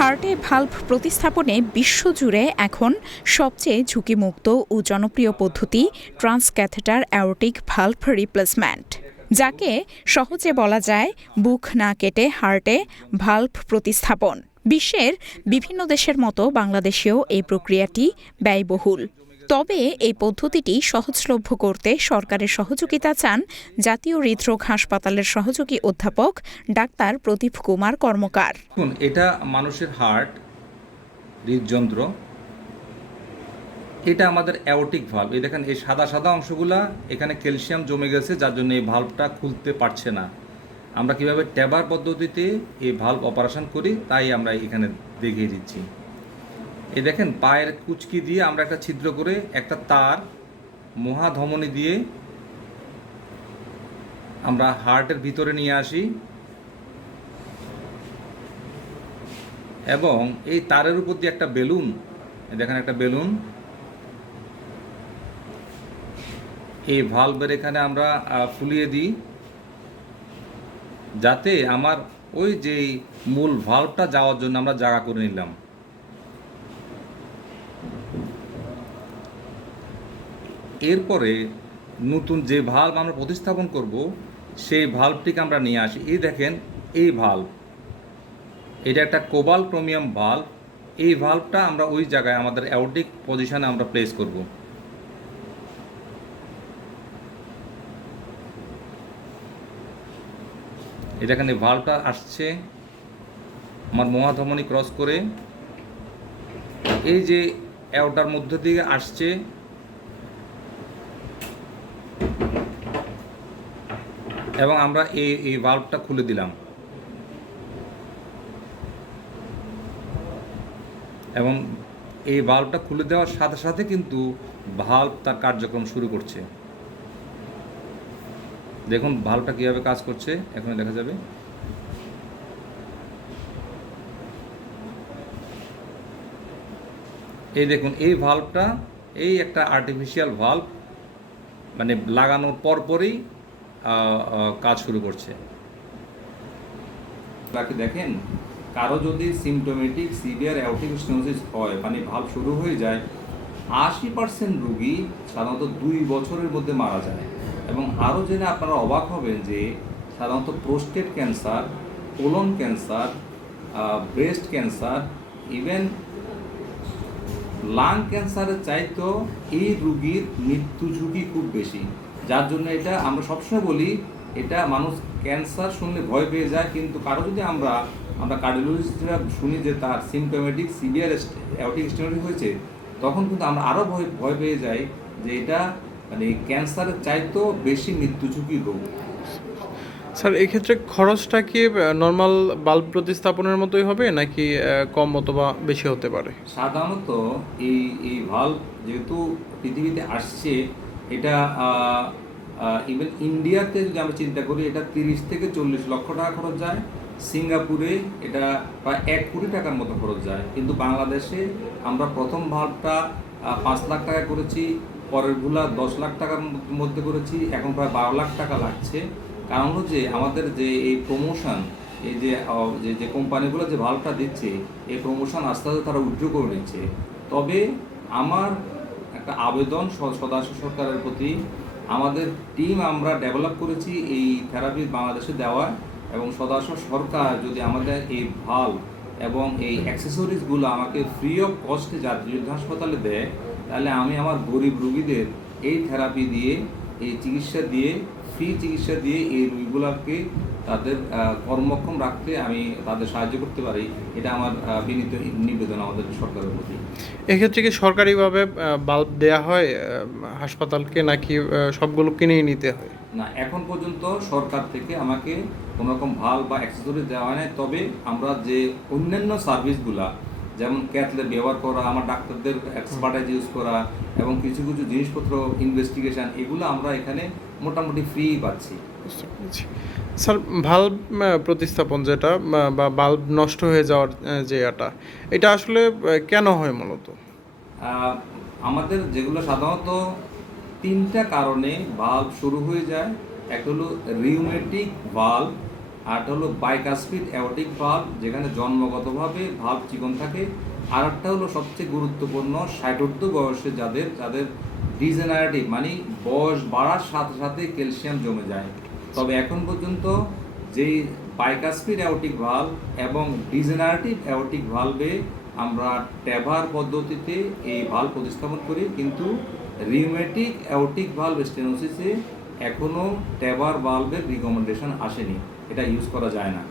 হার্টে ভাল্ভ প্রতিস্থাপনে বিশ্বজুড়ে এখন সবচেয়ে ঝুঁকিমুক্ত ও জনপ্রিয় পদ্ধতি ট্রান্সক্যাথেটার অ্যাওরটিক ভাল্ভ রিপ্লেসমেন্ট, যাকে সহজে বলা যায় বুক না কেটে হার্টে ভাল্ভ প্রতিস্থাপন। বিশ্বের বিভিন্ন দেশের মতো বাংলাদেশেও এই প্রক্রিয়াটি ব্যয়বহুল। তবে এই পদ্ধতিটি সহজলভ্য করতে সরকারের সহযোগিতা চান জাতীয় হৃদরোগ হাসপাতালের সহযোগী অধ্যাপক ডাক্তার প্রদীপ কুমার কর্মকার। এটা মানুষের হার্ট, হৃদযন্ত্র, এটা আমাদের অ্যাওটিক ভাল্ব এই দেখেন, এই সাদা সাদা অংশগুলা, এখানে ক্যালসিয়াম জমে গেছে, যার জন্য এই ভাল্বটা খুলতে পারছে না। আমরা কীভাবে ট্যাবার পদ্ধতিতে এই ভাল্ব অপারেশন করি, তাই আমরা এখানে দেখিয়ে দিচ্ছি। এই দেখেন, পায়ের কুচকি দিয়ে আমরা একটা ছিদ্র করে একটা তার মহাধমনী দিয়ে আমরা হার্টের ভিতরে নিয়ে আসি। এবং এই তারের উপর দিয়ে একটা বেলুন দেখেন একটা বেলুন। এই ভালভের এখানে আমরা ফুলিয়ে দিই। যাতে আমার ওই যে মূল ভাল্বটা যাওয়ার জন্য আমরা জায়গা করে নিলাম। এরপরে নতুন যে ভাল্ব আমরা প্রতিস্থাপন করব, সেই ভাল্বটিকে আমরা নিয়ে আসি। এই দেখেন, এই ভাল্ব এটা একটা কোবাল ক্রোমিয়াম ভাল্ব এই ভাল্বটা আমরা ওই জায়গায়, আমাদের অ্যাওটিক পজিশনে আমরা প্লেস করব। দেখেন, এই ভাল্বটা আসছে। আমার মহাধমনী ক্রস করে। এই যে অ্যাওটার মধ্য দিয়ে আসছে এবং আমরা এই এই ভাল্বটা খুলে দিলাম। এবং এই ভাল্বটা খুলে দেওয়ার সাথে সাথে কিন্তু ভাল্ব তার কার্যক্রম শুরু করছে। দেখুন ভাল্বটা কীভাবে কাজ করছে এখন দেখা যাবে। এই দেখুন, এই ভাল্বটা এই একটা আর্টিফিশিয়াল ভাল্ব মানে লাগানোর পরপরই কাজ শুরু করছে। বাকি দেখেন? কারও যদি সিমটোমেটিক সিভিয়ার অ্যাওটিক স্টেনোসিস হয় মানে ভাব শুরু হয়ে যায়, আশি পার্সেন্ট রুগী সাধারণত দুই বছরের মধ্যে মারা যায়। এবং আরও জেনে আপনারা অবাক হবেন যে, সাধারণত prostate cancer colon cancer breast cancer even lung ক্যান্সারের চাইতেও এই রুগীর মৃত্যু ঝুঁকি খুব বেশি। যার জন্য এটা আমরা সবসময় বলি এটা মানুষ ক্যান্সার শুনলে ভয় পেয়ে যায় কিন্তু কারও যদি আমরা আমরা কার্ডিওলজিস্টরা শুনি যে তার সিমটোমেটিক সিভিয়ার স্টেনোটিক হয়েছে তখন কিন্তু আমরা আরও ভয় ভয় পেয়ে যাই যে এটা মানে ক্যান্সারের চাইতেও বেশি মৃত্যু ঝুঁকির রোগ। স্যার এক্ষেত্রে খরচটা কি নর্মাল বাল্ব প্রতিস্থাপনের মতোই হবে নাকি কম অথবা বেশি হতে পারে? সাধারণত এই এই ভাল্ব যেহেতু পৃথিবীতে আসছে এটা ইভেন ইন্ডিয়াতে যদি আমরা চিন্তা করি এটা তিরিশ থেকে চল্লিশ লক্ষ টাকা খরচ যায়। সিঙ্গাপুরে এটা প্রায় এক কোটি টাকার মতো খরচ যায়। কিন্তু বাংলাদেশে আমরা প্রথম ভাল্বটা আহ, পাঁচ লাখ টাকা করেছি পরেরগুলা দশ লাখ টাকার মধ্যে- করেছি এখন প্রায় বারো লাখ টাকা লাগছে। কারণ হচ্ছে আমাদের যে এই প্রমোশন এই যে যে কোম্পানিগুলো যে ভাল্বটা দিচ্ছে এই প্রমোশন আস্তে আস্তে তারা উইথড্র করে নিচ্ছে। তবে আমার একটা আবেদন স- সদাশয় সরকারের প্রতি আমাদের টিম আমরা ডেভেলপ করেছি এই থেরাপি বাংলাদেশে দেওয়ার এবং সদাশয় সরকার যদি আমাদের এই ভালো এবং এই অ্যাক্সেসরিজগুলো আমাকে ফ্রি অফ কস্টে জাতীয় হাসপাতালে দেয়, তাহলে আমি আমার গরিব রুগীদের এই থেরাপি দিয়ে এই চিকিৎসা দিয়ে ফ্রি চিকিৎসা দিয়ে এই রোগীগুলোকে তাদের কর্মক্ষম রাখতে আমি তাদের সাহায্য করতে পারি। এটা আমার বিনীত নিবেদন আমাদের সরকারের প্রতি। এক্ষেত্রে কি সরকারিভাবে বাল্ব দেয়া হয় হাসপাতালকে নাকি সবগুলো কিনেই নিতে হয়? না এখন পর্যন্ত সরকার থেকে আমাকে কোনো রকম ভালো বা অ্যাক্সেসরি দেওয়া হয় নাই। তবে আমরা যে অন্যান্য সার্ভিসগুলা যেমন ক্যাথলে ব্যবহার করা আমার ডাক্তারদের এক্সপার্টাইজ ইউজ করা এবং কিছু কিছু জিনিসপত্র ইনভেস্টিগেশন এগুলো আমরা এখানে মোটামুটি ফ্রি পাচ্ছি। স্যার ভাল্ব প্রতিস্থাপন যেটা বা- বাল্ব নষ্ট হয়ে যাওয়ার যে এটা এটা আসলে কেন হয় মূলত? আমাদের যেগুলো সাধারণত তিনটা কারণে ভাল্ব শুরু হয়ে যায়। একটা হলো রিউমেটিক ভাল্ব আর হলো বাইকাসপিড অ্যাওটিক ভাল্ব যেখানে জন্মগতভাবে ভাল্ব চিকন থাকে। আর একটা হলো সবচেয়ে গুরুত্বপূর্ণ ষাটোর্ধ বয়সে যাদের যাদের ডিজেনারেটিভ মানে বয়স বাড়ার সাথে সাথে ক্যালসিয়াম জমে যায়। তবে এখন পর্যন্ত যেই বাইকাসপিড অ্যাওটিক ভাল্ব এবং ডিজেনারেটিভ অ্যাওটিক ভাল্বে আমরা ট্যাভার পদ্ধতিতে এই ভাল্ব প্রতিস্থাপন করি। কিন্তু রিউমেটিক অ্যাওটিক ভাল্ব স্টেনোসিসে এখনও ট্যাবার বাল্বের রিকমেন্ডেশন আসেনি। এটা ইউজ করা যায় না।